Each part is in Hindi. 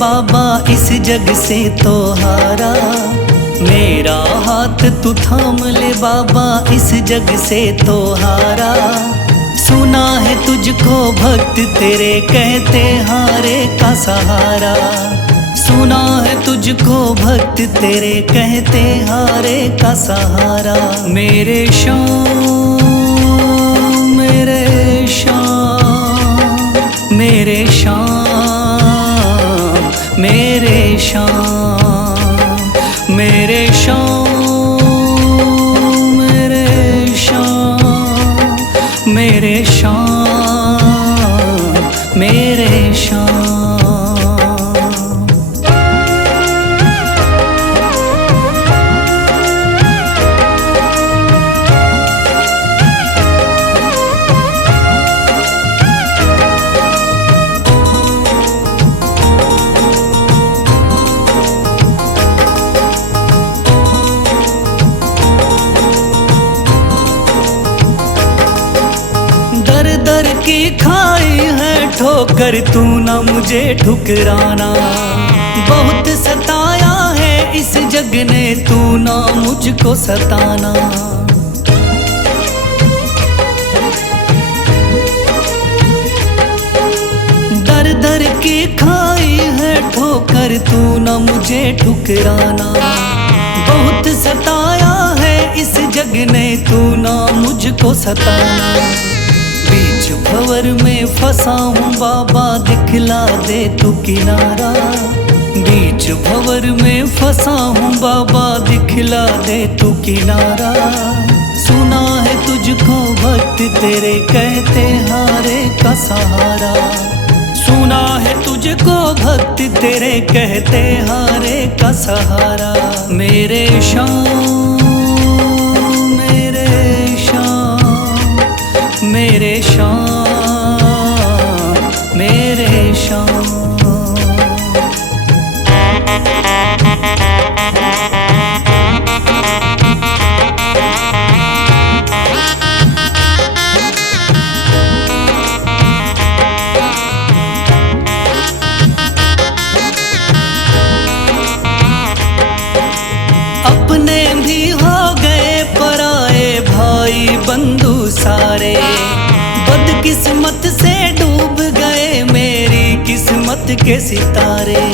बाबा इस जग से तो हारा। मेरा हाथ तू थाम ले बाबा इस जग से तो हारा। सुना है तुझको भक्त तेरे कहते हारे का सहारा। सुना है तुझको भक्त तेरे कहते हारे का सहारा। मेरे श्याम मेरे श्याम मेरे श्याम मेरे श्याम मेरे श्याम मेरे श्याम मेरे श्याम मेरे श्याम। दर की खाई है ठोकर तू ना मुझे ठुकराना। बहुत सताया है इस जग ने तू ना मुझको सताना। दर दर की खाई है ठोकर तू ना मुझे ठुकराना। बहुत सताया है इस जग ने तू ना मुझको सताना। बीच भंवर में फंसा हूँ बाबा दिखला दे तू किनारा। बीच भंवर में फंसा हूँ बाबा दिखला दे तू किनारा। सुना है तुझको भक्त तेरे कहते हारे का सहारा। सुना है तुझको भक्त तेरे कहते हारे का सहारा। मेरे श्याम मेरे श्याम मेरे श्याम मेरे श्याम। अपने भी हो गए पराए भाई बंधु सारे। बदकिस्मत से डूब गए मेरी किस्मत के सितारे।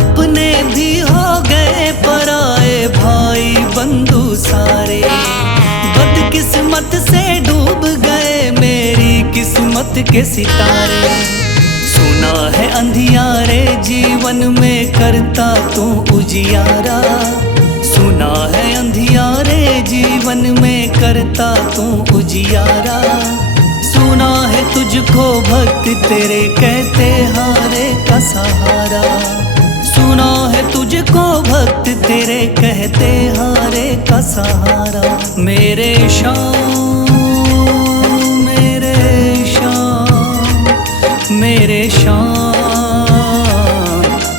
अपने भी हो गए पराए भाई बंधु सारे। बदकिस्मत से डूब गए मेरी किस्मत के सितारे। सुना है अंधियारे जीवन में करता तू उजियारा। सुना है अंधियारे जीवन में करता तू उजियारा। सुना है तुझको भक्त तेरे कहते हारे का सहारा। सुना है तुझको भक्त तेरे कहते हारे का सहारा। मेरे श्याम मेरे श्याम मेरे श्याम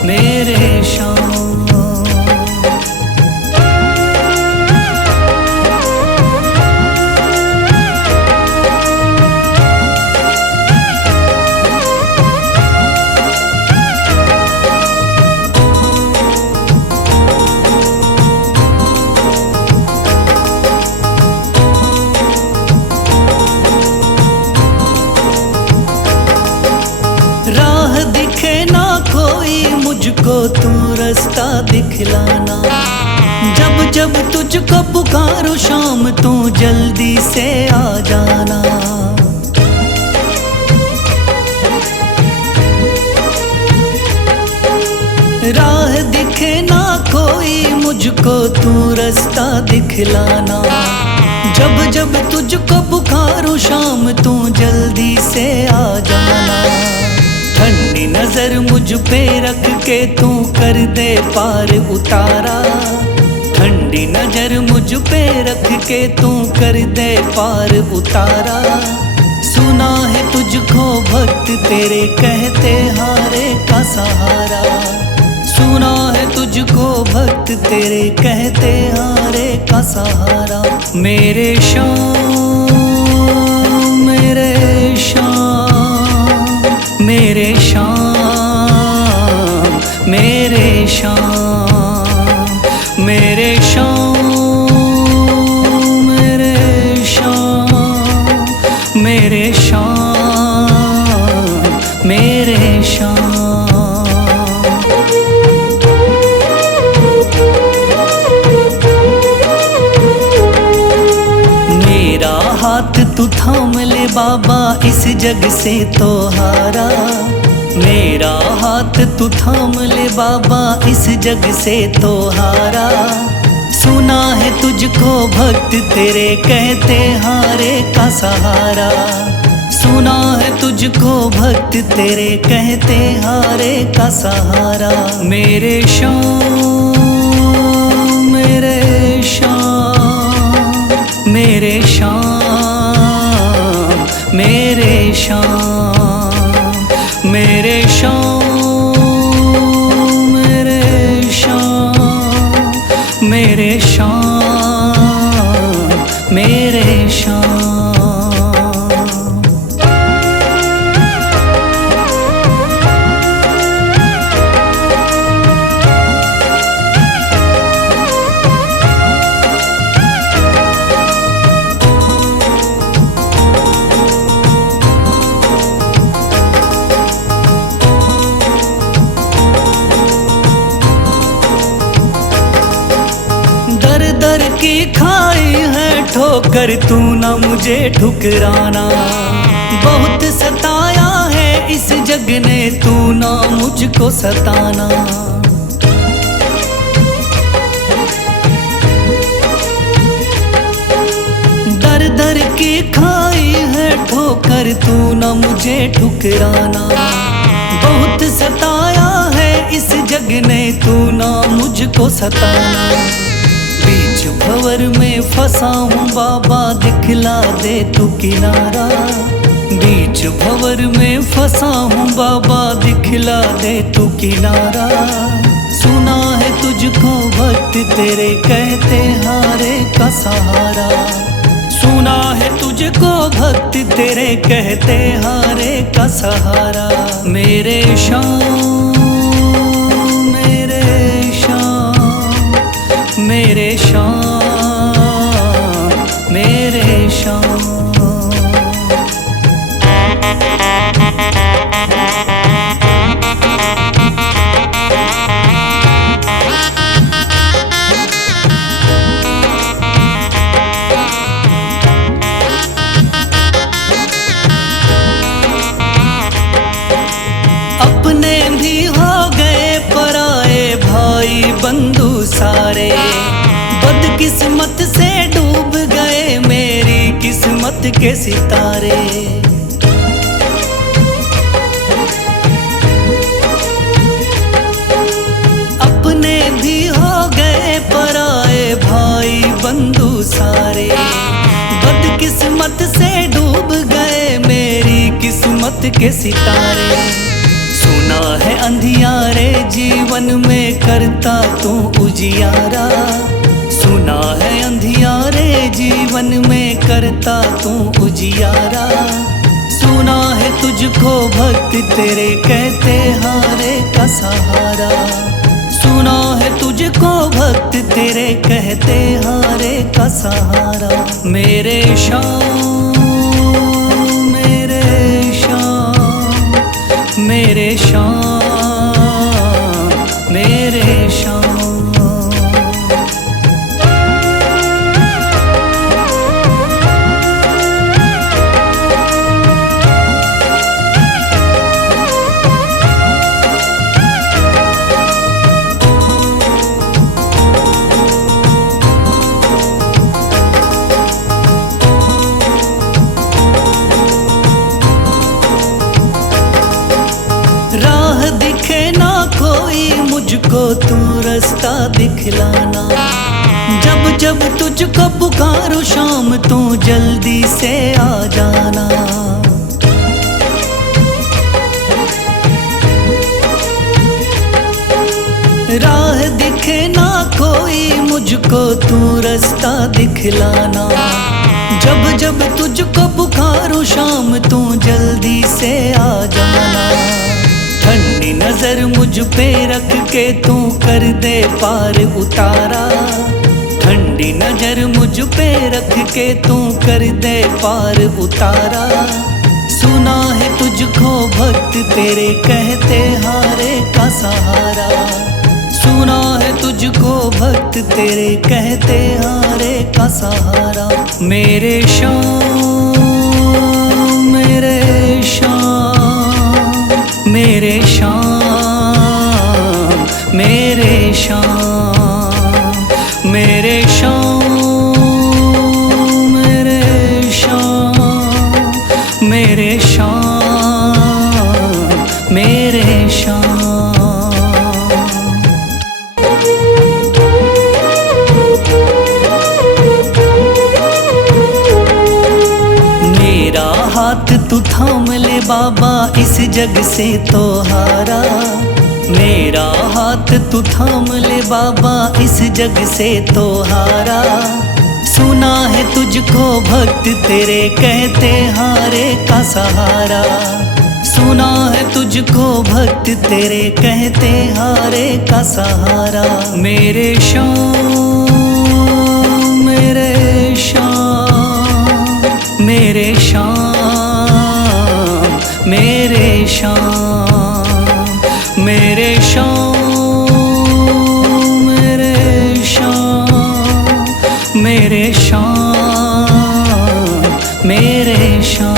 मेरे श्याम। राह दिखे ना कोई मुझको तू रास्ता दिखलाना। जब जब तुझको पुकारूं शाम तू जल्दी से आ जाना। राह दिखे ना कोई मुझको तू रास्ता दिखलाना। जब जब तुझको पुकारूं शाम तू जल्दी से आ जाना। ठंडी नजर मुझ पे रख के तू कर दे पार उतारा। ठंडी नजर मुझ पे रख के तू कर दे पार उतारा। सुना है तुझको भक्त तेरे कहते हारे का सहारा। सुना है तुझको भक्त तेरे कहते हारे का सहारा। मेरे श्याम मेरे शाम, मेरे शाम, मेरे शाम, मेरे शाम, मेरे शाम, मेरे शाम, मेरे शाम। मेरा हाथ तू थाम ले बाबा, इस जग से तो हारा। मेरा हाथ तू थाम ले बाबा, इस जग से तो हारा। सुना है तुझको भक्त तेरे कहते हारे का सहारा। सुना है तुझको भक्त तेरे कहते हारे का सहारा। मेरे शाम, मेरे शाम, मेरे शाम, मेरे शाम, मेरे शाम, मेरे शाम, मेरे शाम, मेरे शाम। दर की खाई है ठोकर, तू ना मुझे ठुकराना। बहुत सताया है इस जग ने, तू ना मुझको सताना। दर दर की खाई है ठोकर, तू ना मुझे ठुकराना। बहुत सताया है इस जग ने, तू ना मुझको सताना। बीच भंवर में फंसा हूँ बाबा, दिखला दे तू किनारा। बीच भंवर में फंसा हूँ बाबा, दिखला दे तू किनारा। सुना है तुझको भक्त तेरे कहते हारे का सहारा। सुना है तुझको भक्त तेरे कहते हारे का सहारा। मेरे शाम, मेरे शाम, मेरे शाम, मेरे शाम। अपने भी हो गए पराए भाई बंधु सारे। बदकिस्मत से डूब गए मेरी किस्मत के सितारे। अपने भी हो गए पराए भाई बंधु सारे। बदकिस्मत से डूब गए मेरी किस्मत के सितारे। सुना है अंधियारे जीवन में करता तू उजियारा। सुना है अंधियारे जीवन में करता तू उजियारा। सुना है तुझको भक्त तेरे कहते हारे का सहारा। सुना है तुझको भक्त तेरे कहते हारे का सहारा। मेरे शाम, मेरे शाम, मेरे शाम, मेरे शाम। राह दिखे ना कोई मुझको, तू रास्ता दिखलाना। जब जब तुझको पुकारूं शाम, तू जल्दी से आ जाना। राह दिखे ना कोई मुझको, तू रास्ता दिखलाना। जब जब तुझको पुकारूं शाम तू जल्दी से आ जाना। ठंडी नजर मुझ पे रख के तू कर दे पार उतारा। ठंडी नजर मुझ पे रख के तू कर दे पार उतारा। सुना है तुझको भक्त तेरे कहते हारे का सहारा। सुना है तुझको भक्त तेरे कहते हारे का सहारा। मेरे श्याम मेरे श्याम मेरे श्याम मेरे श्याम मेरे श्याम मेरे श्याम मेरे श्याम मेरे श्याम। मेरा हाथ तू थाम ले बाबा इस जग से तो हारा। मेरा हाथ तू थाम ले बाबा इस जग से तो हारा। सुना है तुझको भक्त तेरे कहते हारे का सहारा। सुना है तुझको भक्त तेरे कहते हारे का सहारा। मेरे श्याम मेरे श्याम मेरे श्याम मेरे श्याम मेरे श्याम मेरे श्याम मेरे श्याम मेरे श्याम।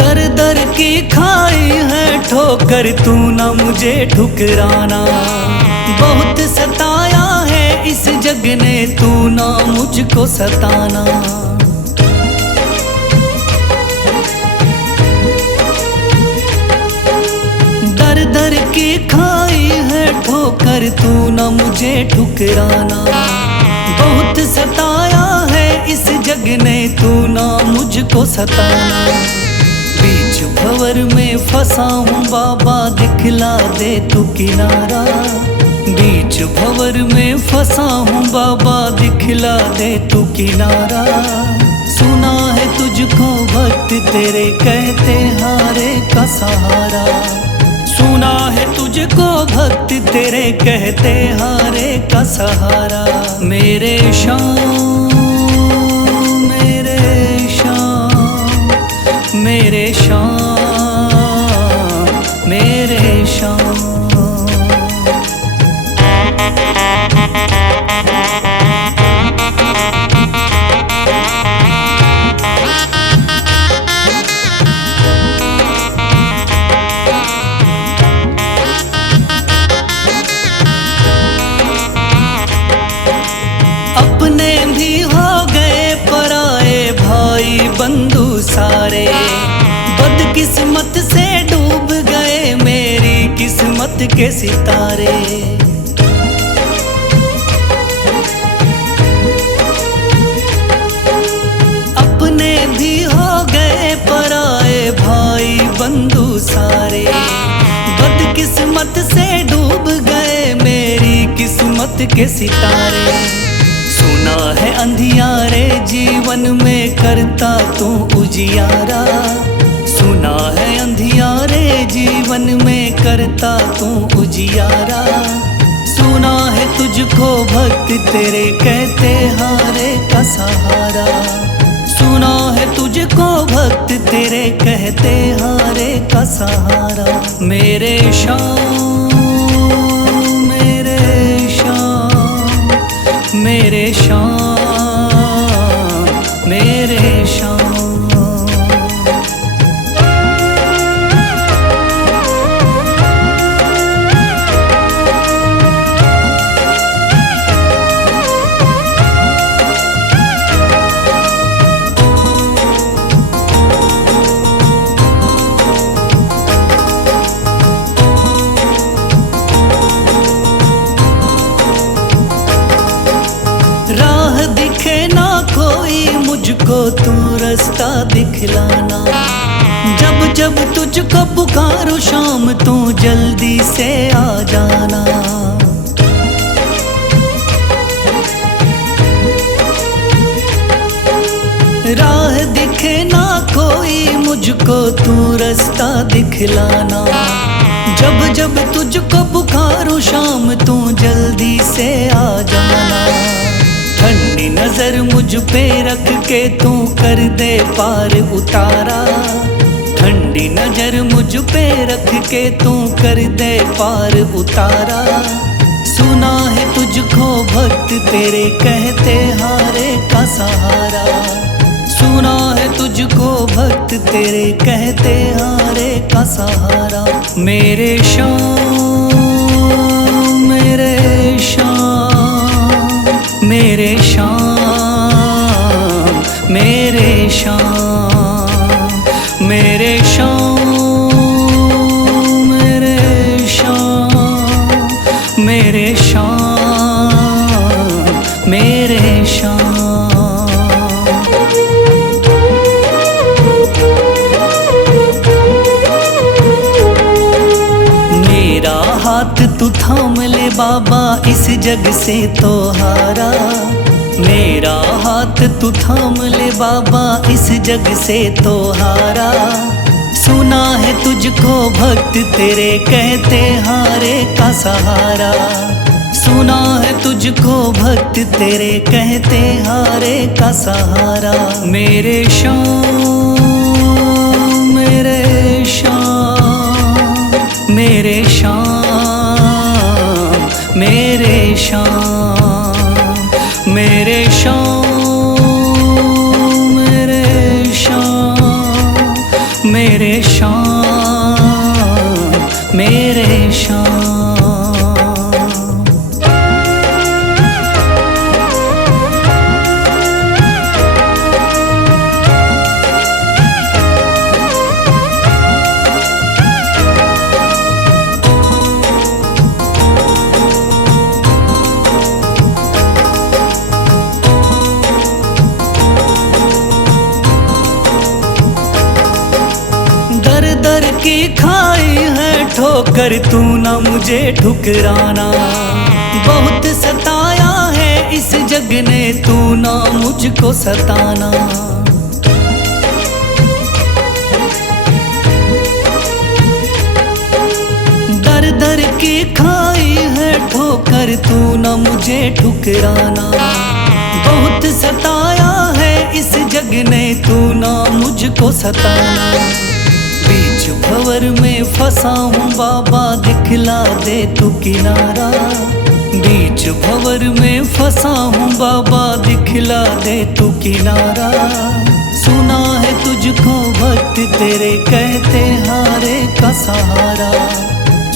दर दर की खाई है ठोकर तू ना मुझे ठुकराना। बहुत सताया है इस जग ने तू ना मुझको सताना। दर दर की खाई है ठोकर तू ना मुझे ठुकराना। बहुत सताया है इस जग ने तू ना मुझको सताना। बीच भंवर में फंसा हूँ बाबा दिखला दे तू किनारा। बीच भंवर में फंसा हूँ बाबा दिखला दे तू किनारा। सुना है तुझको भक्त तेरे कहते हारे का सहारा। सुना है तुझको भक्त तेरे कहते हारे का सहारा। मेरे श्याम मेरे श्याम मेरे श्याम मेरे श्याम। अपने भी हो गए पराए भाई बंधु सारे। बदकिस्मत से डूब गए मेरी किस्मत के सितारे। अपने भी हो गए पराए भाई बंधु सारे। बदकिस्मत से डूब गए मेरी किस्मत के सितारे। सुना है अंधियारे जीवन में करता तू उजियारा। सुना है अंधियारे जीवन में करता तू उजियारा। सुना है तुझको भक्त तेरे कहते हारे का सहारा। सुना है तुझको भक्त तेरे कहते हारे का सहारा। मेरे श्याम मेरे श्याम मेरे श्याम मेरे श्याम। मुझको तू रास्ता दिखलाना। जब जब तुझको पुकारूं शाम तू जल्दी से आ जाना। राह दिखे ना कोई मुझको तू रास्ता दिखलाना। जब जब तुझको पुकारूं शाम तू जल्दी से आ जाना। ठंडी नजर मुझ पे रख के तू कर दे पार उतारा। ठंडी नजर मुझ पे रख के तू कर दे पार उतारा। सुना है तुझको भक्त तेरे कहते हारे का सहारा। सुना है तुझको भक्त तेरे कहते हारे का सहारा। मेरे शाम मेरे शाम मेरे शाम मेरे शाम मेरे शाम मेरे शाम मेरे शाम मेरे शाम। मेरा हाथ तू थाम ले बाबा इस जग से तो हारा। मेरा हाथ तू थाम ले बाबा इस जग से तो हारा। सुना है तुझको भक्त तेरे कहते हारे का सहारा। सुना है तुझको भक्त तेरे कहते हारे का सहारा। मेरे शाम मेरे शाम मेरे शाम मेरे शाम मेरे शाम मेरे शाम मेरे शाम मेरे शाम। दर की खाई है ठोकर तू ना मुझे ठुकराना। बहुत सताया है इस जग ने तू ना मुझको सताना। दर दर की खाई है ठोकर तू ना मुझे ठुकराना। बहुत सताया है इस जग ने तू ना मुझको सताना। बीच भंवर में फंसा हूँ बाबा दिखला दे तू किनारा। बीच भंवर में फंसा हूँ बाबा दिखला दे तू किनारा। सुना है तुझको भक्त तेरे कहते हारे का सहारा।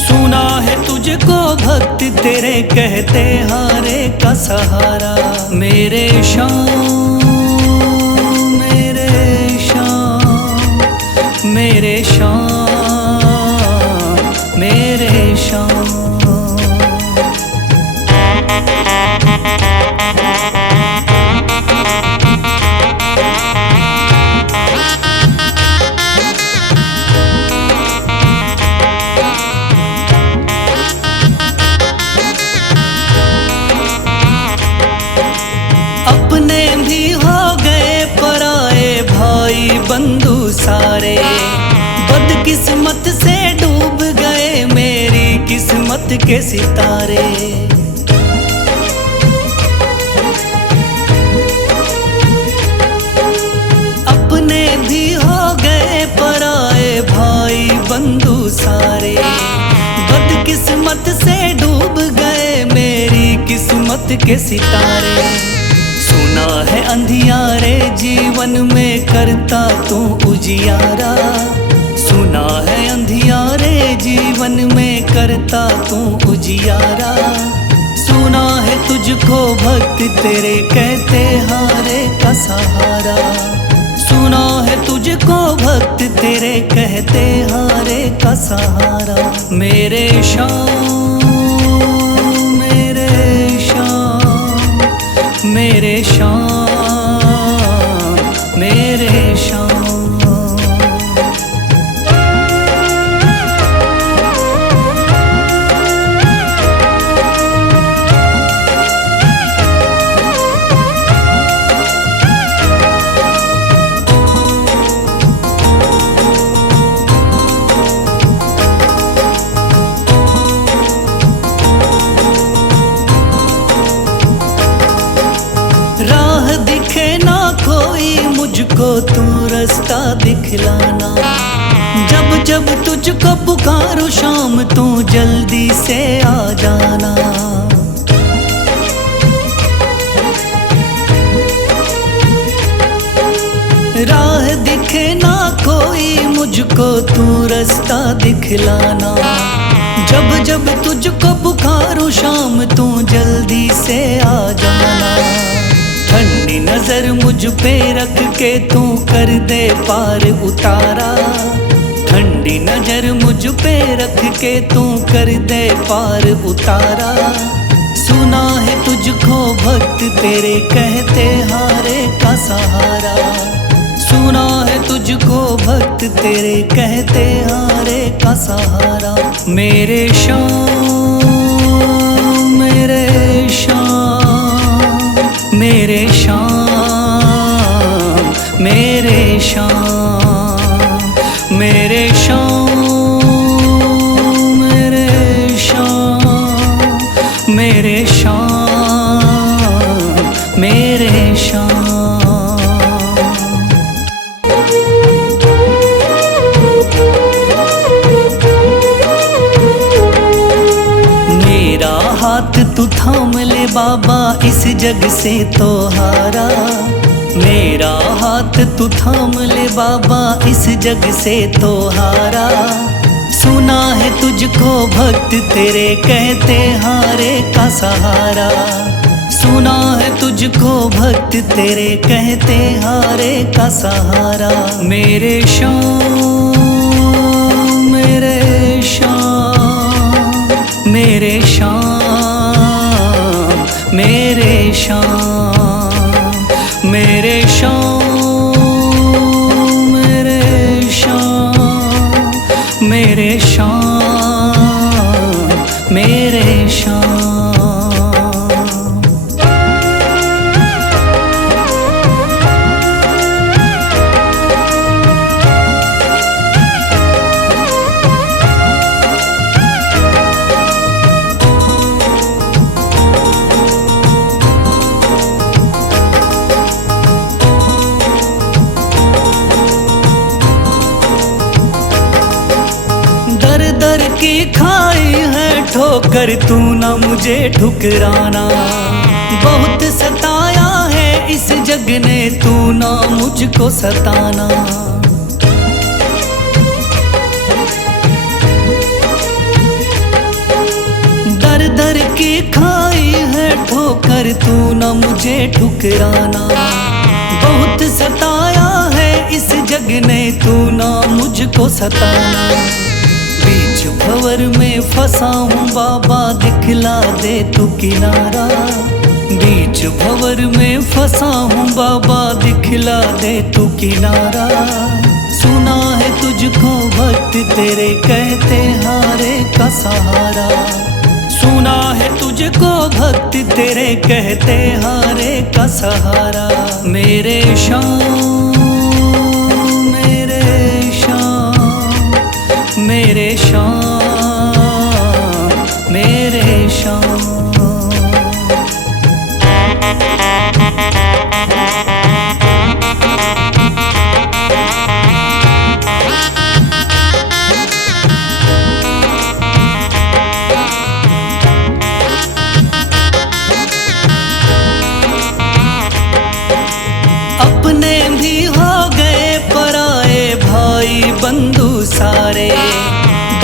सुना है तुझको भक्त तेरे कहते हारे का सहारा। मेरे शाम मेरे शाम मेरे शाम मेरे शाम। अपने भी हो गए पराए भाई बंधु सारे। बदकिस्मत से डूब गए मेरी किस्मत के सितारे। अपने भी हो गए पराए भाई बंधु सारे। बदकिस्मत से डूब गए मेरी किस्मत के सितारे। सुना है अंधियारे जीवन में करता तू उजियारा। सुना है अंधियारे जीवन में करता तू उजियारा। सुना है तुझको भक्त तेरे कहते हारे का सहारा। सुना है तुझको भक्त तेरे कहते हारे का सहारा। मेरे शाम मेरे शाम मेरे शाम मुझको तू रास्ता दिखलाना। जब जब तुझको पुकारूं शाम तू जल्दी से आ जाना। राह दिखे ना कोई मुझको तू रास्ता दिखलाना। जब जब तुझको पुकारूं शाम तू जल्दी से आ जाना। ठंडी नजर मुझ पे रख के तू कर दे पार उतारा। ठंडी नजर मुझ पे रख के तू कर दे पार उतारा। सुना है तुझको भक्त तेरे कहते हारे का सहारा। सुना है तुझको भक्त तेरे कहते हारे का सहारा। मेरे शाम मेरे शाम मेरे शाम मेरे शाम मेरे शाम मेरे शाम मेरे शाम मेरे शाम। हाथ तू थाम ले बाबा इस जग से तो हारा। मेरा हाथ तू थाम ले बाबा इस जग से तो हारा। सुना है तुझको भक्त तेरे कहते हारे का सहारा। सुना है तुझको भक्त तेरे कहते हारे का सहारा। मेरे शाम मेरे शाम मेरे शाम मेरे शाम मेरे शाम मेरे शाम मेरे शाम मेरे शाम। दर की खाई है ठोकर तू ना मुझे ठुकराना। बहुत सताया है इस जग ने तू ना मुझको सताना। दर दर की खाई है ठोकर तू ना मुझे ठुकराना। बहुत सताया है इस जग ने तू ना मुझको सताना। बीच भंवर में फंसा हूँ बाबा दिखला दे तू किनारा। बीच भंवर में फंसा हूँ बाबा दिखला दे तू किनारा। सुना है तुझको भक्त तेरे कहते हारे का सहारा। सुना है तुझको भक्त तेरे कहते हारे का सहारा। मेरे शाम मेरे शाम मेरे शाम मेरे शाम। अपने भी हो गए पराए भाई बंधु सारे।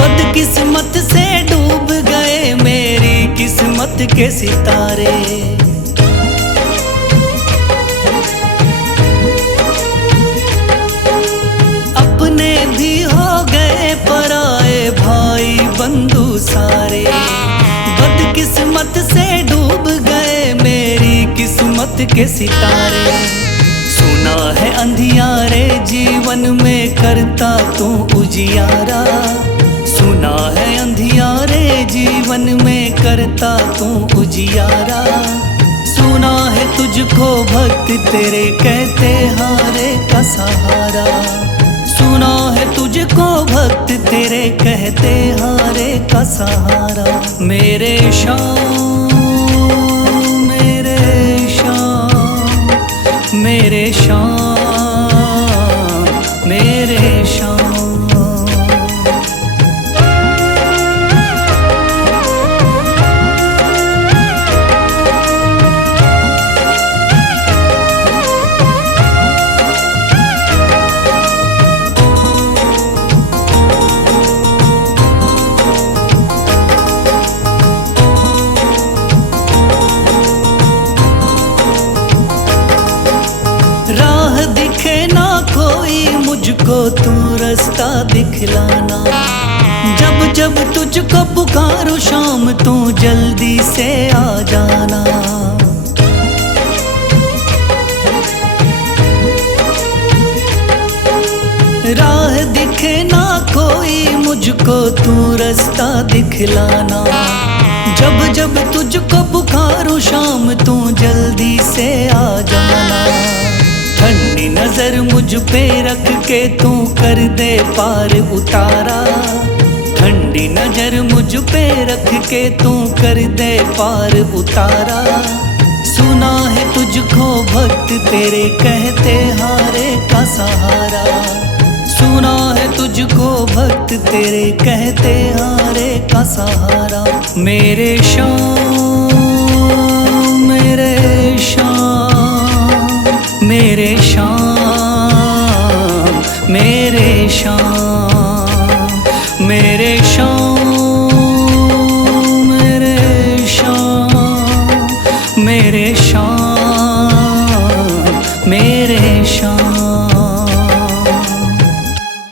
बदकिस्मत से डूब गए मेरी किस्मत के सितारे। अपने भी हो गए पराए भाई बंधु सारे। बदकिस्मत से डूब गए मेरी किस्मत के सितारे। सुना है अंधियारे जीवन में करता तू उजियारा। सुना है अंधियारे जीवन में करता तू उजियारा। सुना है तुझको भक्त तेरे कहते हारे का सहारा। सुना है तुझको भक्त तेरे कहते हारे का सहारा। मेरे शाम मेरे शाम मेरे शाम मुझको तू रास्ता दिखलाना। जब जब तुझको पुकारूं शाम तू जल्दी से आ जाना। राह दिखे ना कोई मुझको तू रास्ता दिखलाना। जब जब तुझको पुकारूं शाम तू जल्दी से आ जाना। ठंडी नजर मुझ पे रख के तू कर दे पार उतारा। ठंडी नजर मुझ पे रख के तू कर दे पार उतारा। सुना है तुझको भक्त तेरे कहते हारे का सहारा। सुना है तुझको भक्त तेरे कहते हारे का सहारा। मेरे शाम मेरे शाम मेरे शाम मेरे शाम।